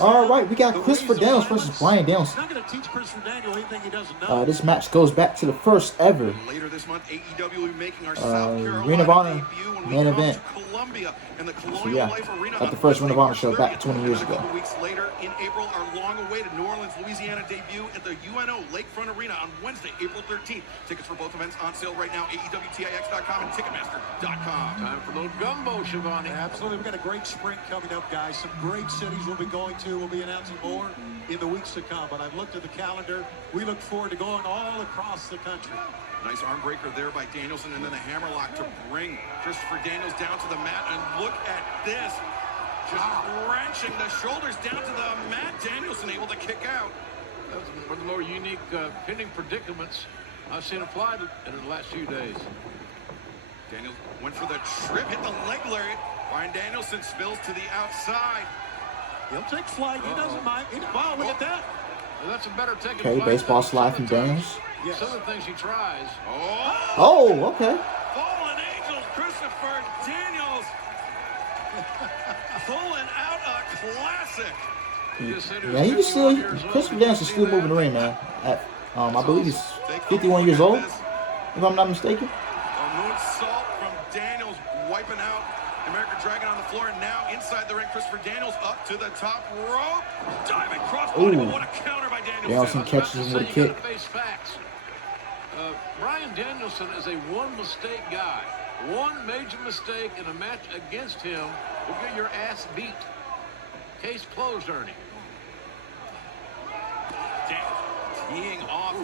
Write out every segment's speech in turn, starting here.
All right, we got Christoper Daniels versus Bryan Danielson. Not going to teach Christoper Daniels anything he doesn't know. This match goes back to the first ever Later this month, AEW will be making our South Carolina Ring of Honor debut when main we come event. to Columbia in the So Colonial yeah, Life Arena at the first Ring of Honor show back 20 years A ago. couple weeks later, in April, our long-awaited New Orleans, Louisiana debut at the UNO Lakefront Arena on Wednesday, April 13th. Tickets for both events on sale right now. AEWTIX.com and Ticketmaster.com. Time for a little gumbo, Shivani. Absolutely. We've got a great sprint coming up, guys. Some great cities we'll be going to. We'll be announcing more in the weeks to come. But I've looked at the calendar. We look forward to going all across the country. Nice arm breaker there by Danielson, and then a hammerlock to bring Christoper Daniels down to the mat. And look at this. Just wrenching the shoulders down to the mat. Danielson able to kick out. That's one of the more unique pinning predicaments I've seen applied in the last few days. Daniels went for the trip, hit the leg lariat. Bryan Danielson spills to the outside. He'll take flight. He doesn't mind. Wow, look at that. Well, that's a better taking Okay, flight baseball than slide some from of the Daniels. times- Some of the things he tries. Oh, okay. Fallen Angels, Christoper Daniels pulling out a classic. Yeah, he was still, Christoper Daniels is still moving the ring, man. At, I believe he's 51 years old, if I'm not mistaken. A moonsault from Daniels, wiping out American Dragon on the floor, and now inside the ring, Christoper Daniels up to the top rope, diving crossbody, but what a counter by Danielson. Danielson catches him with a kick. Bryan Danielson is a one-mistake guy. One major mistake in a match against him will get your ass beat. Case closed, Ernie. Teeing off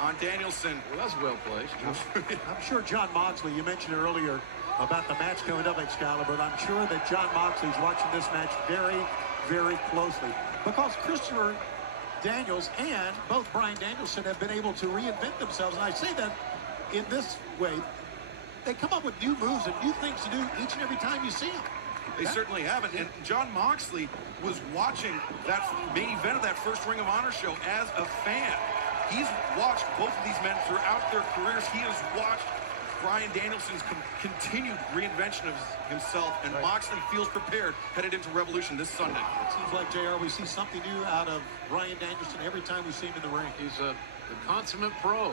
on Danielson. Well, that's well placed. I'm sure John Moxley, you mentioned earlier about the match coming up, Excalibur, and I'm sure that John Moxley is watching this match very, very closely. Because Christoper Daniels and both Bryan Danielson have been able to reinvent themselves. And I say that in this way. They come up with new moves and new things to do each and every time you see them. They certainly haven't. And John Moxley was watching that main event of that first Ring of Honor show as a fan. He's watched both of these men throughout their careers. He has watched Bryan Danielson's continued reinvention of himself, and Moxley feels prepared headed into Revolution this Sunday. It seems like, JR, we see something new out of Bryan Danielson every time we see him in the ring. He's a consummate pro.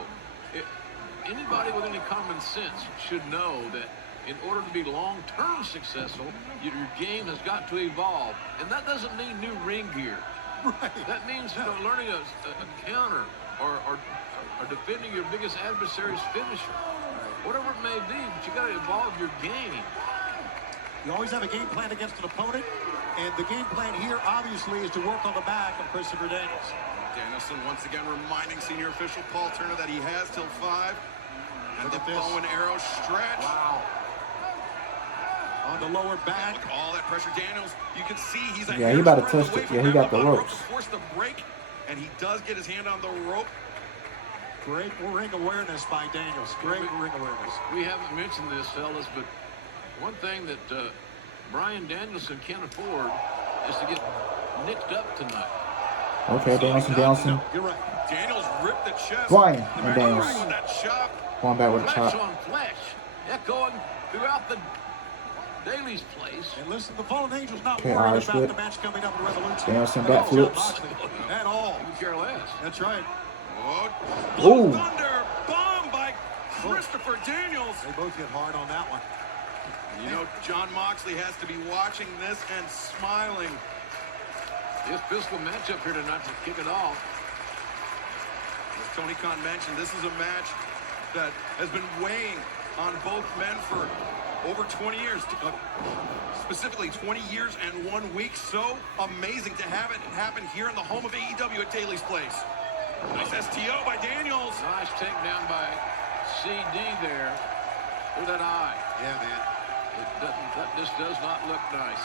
Anybody with any common sense should know that in order to be long-term successful, your game has got to evolve. And that doesn't mean new ring gear. Right. That means, learning a counter or defending your biggest adversary's finisher. Whatever it may be, but you got to evolve your game. You always have a game plan against an opponent, and the game plan here, obviously, is to work on the back of Christoper Daniels. Danielson once again reminding senior official Paul Turner that he has till 5. And Look the at this. bow and arrow stretch. Wow. On the lower back. Look, all that pressure. Daniels, you can see he's Yeah, he about to touch it. Yeah, he got the ropes. To force the break, and he does get his hand on the rope. Great ring awareness by Daniels. Great ring awareness. We haven't mentioned this, fellas, but one thing that Bryan Danielson can't afford is to get nicked up tonight. Okay, Danielson. You're right. Daniels ripped the chest. Bryan The and man Daniels. with that chop. Going back with a Flesh chop. on flesh, echoing throughout the Daly's place. And listen, the Fallen Angels not Okay, worried Irish about whip. the match coming up in Revolution. Danielson At back all, flips. Moxley. At all. You care less. That's right. Oh, Ooh. Thunder bomb by Christoper Daniels. They both hit hard on that one. You know, John Moxley has to be watching this and smiling. This physical matchup here tonight to kick it off. As Tony Khan mentioned, this is a match that has been weighing on both men for over 20 years. Specifically 20 years and 1 week. So amazing to have it happen here in the home of AEW at Daly's Place. Nice STO by Daniels. Nice takedown by CD there. Look at that eye. Yeah, man. This does not look nice.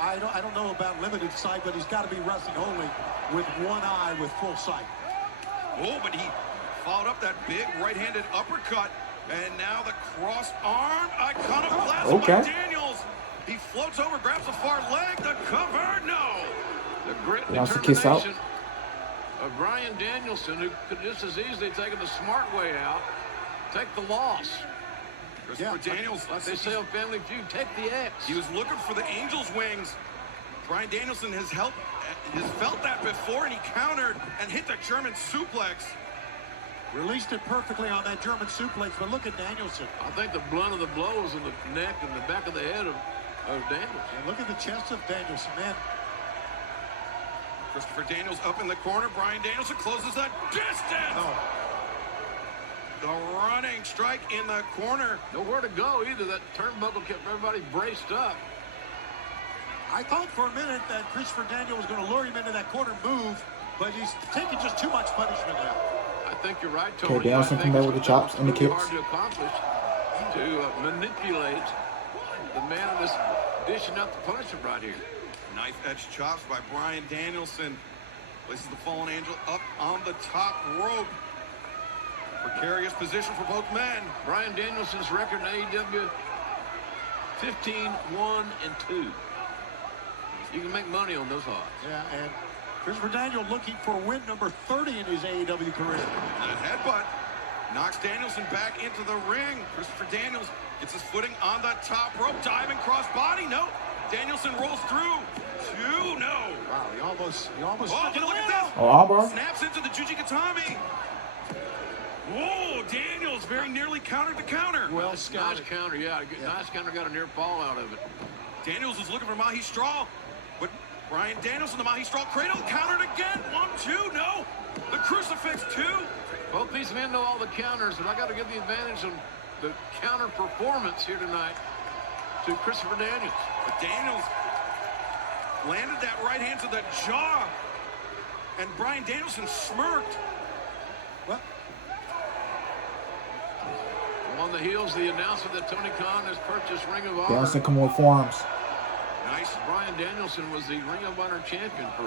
I don't know about limited sight, but he's got to be wrestling only with one eye with full sight. Oh, but he followed up that big right-handed uppercut. And now the cross arm iconoclasm by Daniels. He floats over, grabs the far leg, the cover, no. The grit and Wants to kiss out. determination of Bryan Danielson, who could just as easily taken the smart way out, take the loss. Christoper Daniels, Like they say on Family Feud, take the X. he was looking for the Angels' wings. Bryan Danielson has felt that before, and he countered and hit the German suplex. Released it perfectly on that German suplex, but look at Danielson. I think the blunt of the blow was in the neck and the back of the head of Danielson. And look at the chest of Danielson, man. Christopher Daniels up in the corner. Bryan Danielson closes the distance. Oh. The running strike in the corner. Nowhere to go either. That turnbuckle kept everybody braced up. I thought for a minute that Christopher Daniels was going to lure him into that corner move, but he's taking just too much punishment now. I think you're right, Tony. Okay, Danielson come back with the chops and the really kicks. hard to accomplish, to manipulate the man that's dishing out the punishment right here. Knife edge chops by Bryan Danielson. Places the fallen angel up on the top rope. Precarious position for both men. Bryan Danielson's record in AEW, 15-1-2. You can make money on those odds. Yeah, and Christopher Daniels looking for win number 30 in his AEW career. And a headbutt knocks Danielson back into the ring. Christopher Daniels gets his footing on the top rope. Diving crossbody. No. Danielson rolls through. 2. No. Wow, he almost Oh, but stuck in look the at window. this. Oh, armbar. Snaps into the Jujikatami. Whoa, Daniels very nearly countered the counter. Well Nice scouted. counter, yeah. Nice counter, got a near fall out of it. Daniels is looking for Mahi Straw, but Bryan Danielson, the Mahi Straw cradle, countered again. 1, 2, no. The crucifix 2. Both these men know all the counters, and I got to give the advantage on the counter performance here tonight to Christopher Daniels. But Daniels landed that right hand to the jaw, and Bryan Danielson smirked. Well, On the heels, the announcement that Tony Khan has purchased Ring of Honor. Danielson come with forearms. Nice. Bryan Danielson was the Ring of Honor champion for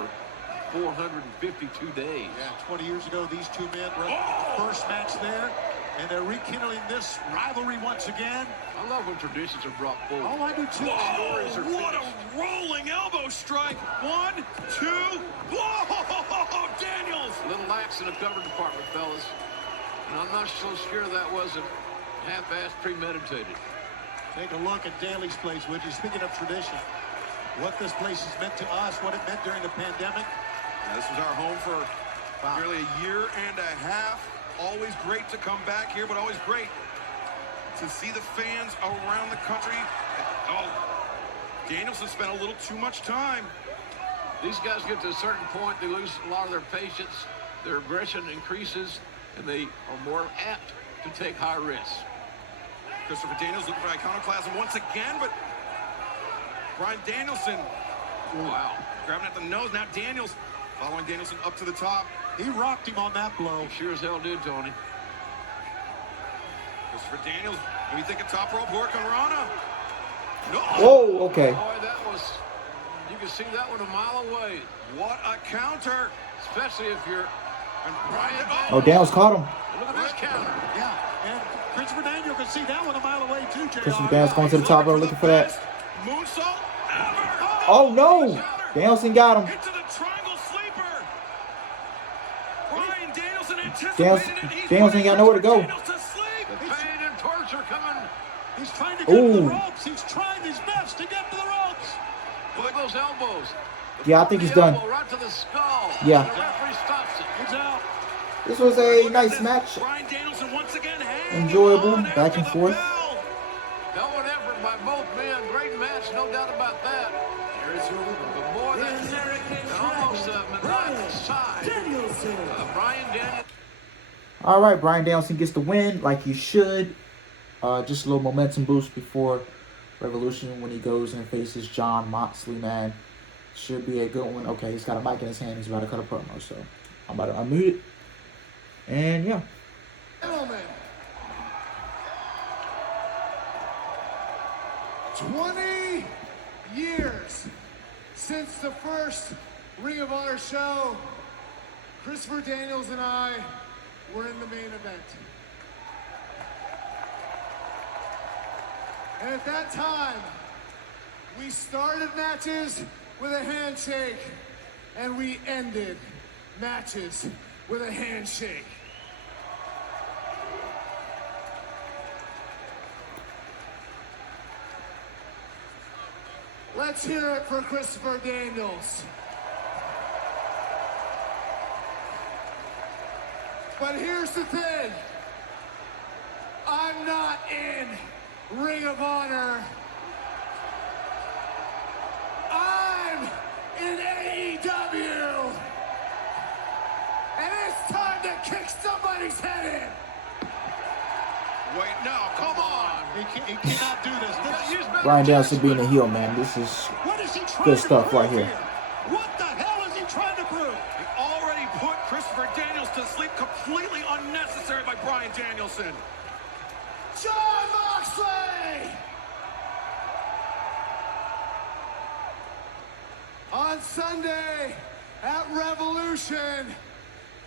452 days. yeah, 20 years ago, these two men were the first match there, and they're rekindling this rivalry once again. I love when traditions are brought forward. Oh, I do too. Whoa, what a rolling elbow strike. 1, 2, whoa, Daniels. A little lax in the cover department, fellas. And I'm not so sure that wasn't half-assed premeditated. Take a look at Daly's place, would you? Speaking of tradition, what this place has meant to us, what it meant during the pandemic. This was our home for nearly a year and a half. Always great to come back here, but always great to see the fans around the country. Oh, Danielson spent a little too much time. These guys get to a certain point, they lose a lot of their patience, their aggression increases, and they are more apt to take high risks. Christopher Daniels looking for iconoclasm once again, but Bryan Danielson, Wow. grabbing at the nose. Now Daniels following Danielson up to the top. He rocked him on that blow. He sure as hell did, Tony. Christopher Daniels, when you think of top rope work on Rana. No. Whoa, okay. Boy, that was, you can see that one a mile away, What a counter. especially if you're And Bryan, Oh, Daniels caught him. Look at this counter. Yeah, and Christopher Daniels can see that one a mile away too, JR. Christopher Daniels going to the top rope looking for that. Moonsault ever. Oh, no. Danielson got him. Into the triangle sleeper. Bryan Danielson Daniels, anticipated it. He's Daniels ain't got nowhere to go. Daniels to sleep. The pain and torture coming. He's trying to get to the Ooh. ropes. He's trying his best to get to the ropes. Look at those elbows. Yeah, I think he's The done. elbow right to the skull. Yeah. The referee stops it. He's out. This was a nice match. Bryan Danielson once again hanging Enjoyable, on back after and the forth. bell. Valiant effort by both men. Great match, no doubt about that. But boy, that almost maniacal side. Bryan Danielson. All right, Bryan Danielson gets the win like he should. Just a little momentum boost before Revolution when he goes and faces John Moxley, man. Should be a good one. Okay, he's got a mic in his hand. He's about to cut a promo, so I'm about to unmute it. And yeah. Gentlemen, 20 years since the first Ring of Honor show, Christopher Daniels and I were in the main event. And at that time, we started matches with a handshake, and we ended matches with a handshake. Let's hear it for Christopher Daniels. But here's the thing. I'm not in Ring of Honor. I'm in AEW. And it's time to kick somebody's head in. Wait, no, come on. He cannot do this. Bryan Danielson being a heel, man. This is What is he trying good to stuff prove right here. What the hell is he trying to prove? He already put Christopher Daniels to sleep, completely unnecessary by Bryan Danielson. Jon Moxley! On Sunday at Revolution,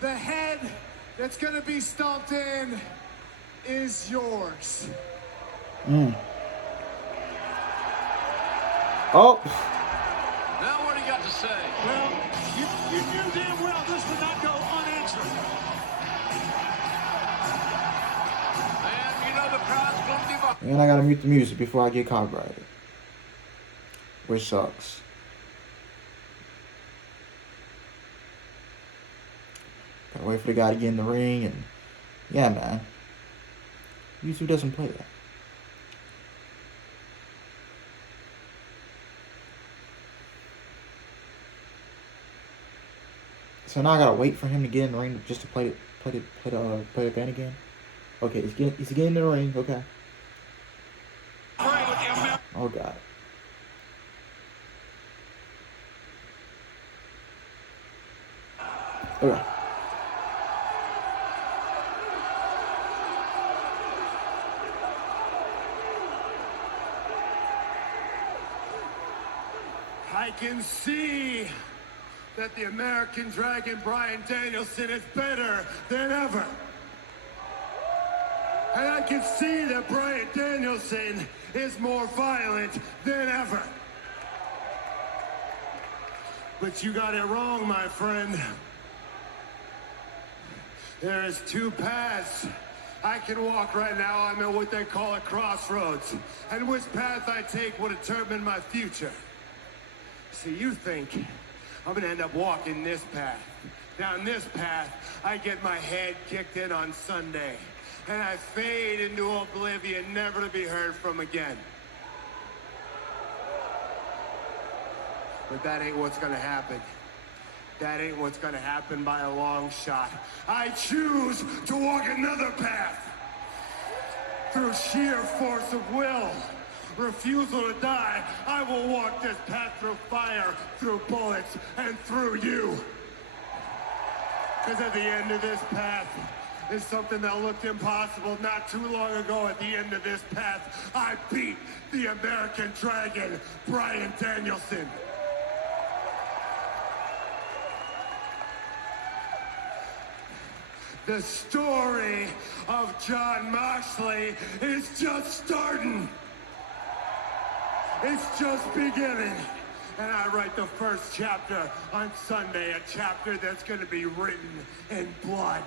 the head that's going to be stomped in is yours. Oh, Now what do you got to say? Well, you knew damn well this would not go unanswered. And you know the crowd's going to give up. and I gotta mute the music before I get copyrighted, which sucks. Gotta wait for the guy to get in the ring, and yeah, man, YouTube doesn't play that. So now I gotta wait for him to get in the ring just to play the band again. Okay, he's getting in the ring. Okay. Oh god. Okay. I can see that the American Dragon Bryan Danielson is better than ever. And I can see that Bryan Danielson is more violent than ever. But you got it wrong, my friend. There is two paths I can walk right now. I'm at what they call a crossroads. And which path I take will determine my future. See, you think I'm gonna end up walking this path. Down this path, I get my head kicked in on Sunday. And I fade into oblivion, never to be heard from again. But that ain't what's gonna happen. That ain't what's gonna happen by a long shot. I choose to walk another path. Through sheer force of will, refusal to die, I will walk this path through fire, through bullets, and through you. Because at the end of this path is something that looked impossible not too long ago. At the end of this path, I beat the American Dragon, Bryan Danielson. The story of Jon Moxley is just starting. It's just beginning. And I write the first chapter on Sunday, a chapter that's going to be written in blood.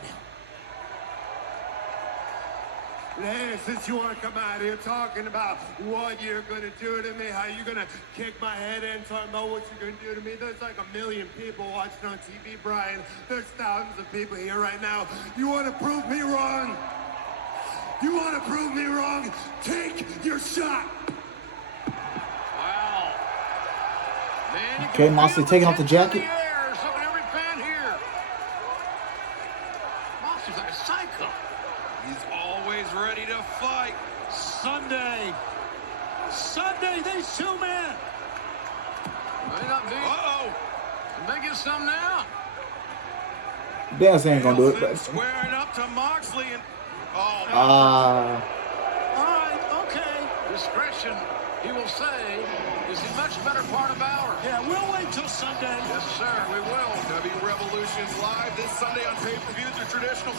Hey, since you want to come out here talking about what you're going to do to me, how you're going to kick my head in, talking about what you're going to do to me, there's like 1 million people watching on TV, Bryan. There's thousands of people here right now. You want to prove me wrong? You want to prove me wrong? Take your shot. Wow. Man, you Okay, can Moxley feel taking off the tension in jacket. air. So can every fan here. Moxley's like a psycho. He's always ready to fight. Sunday, these two men. May not be. Uh-oh. They may get some now. Danielson ain't gonna do it. Danielson But squaring up to Moxley and All right, okay. Discretion, he will say, is the much better part of valor. Yeah, we'll wait till Sunday. Yes, sir, we will. W Revolution live this Sunday on pay-per-view, the traditional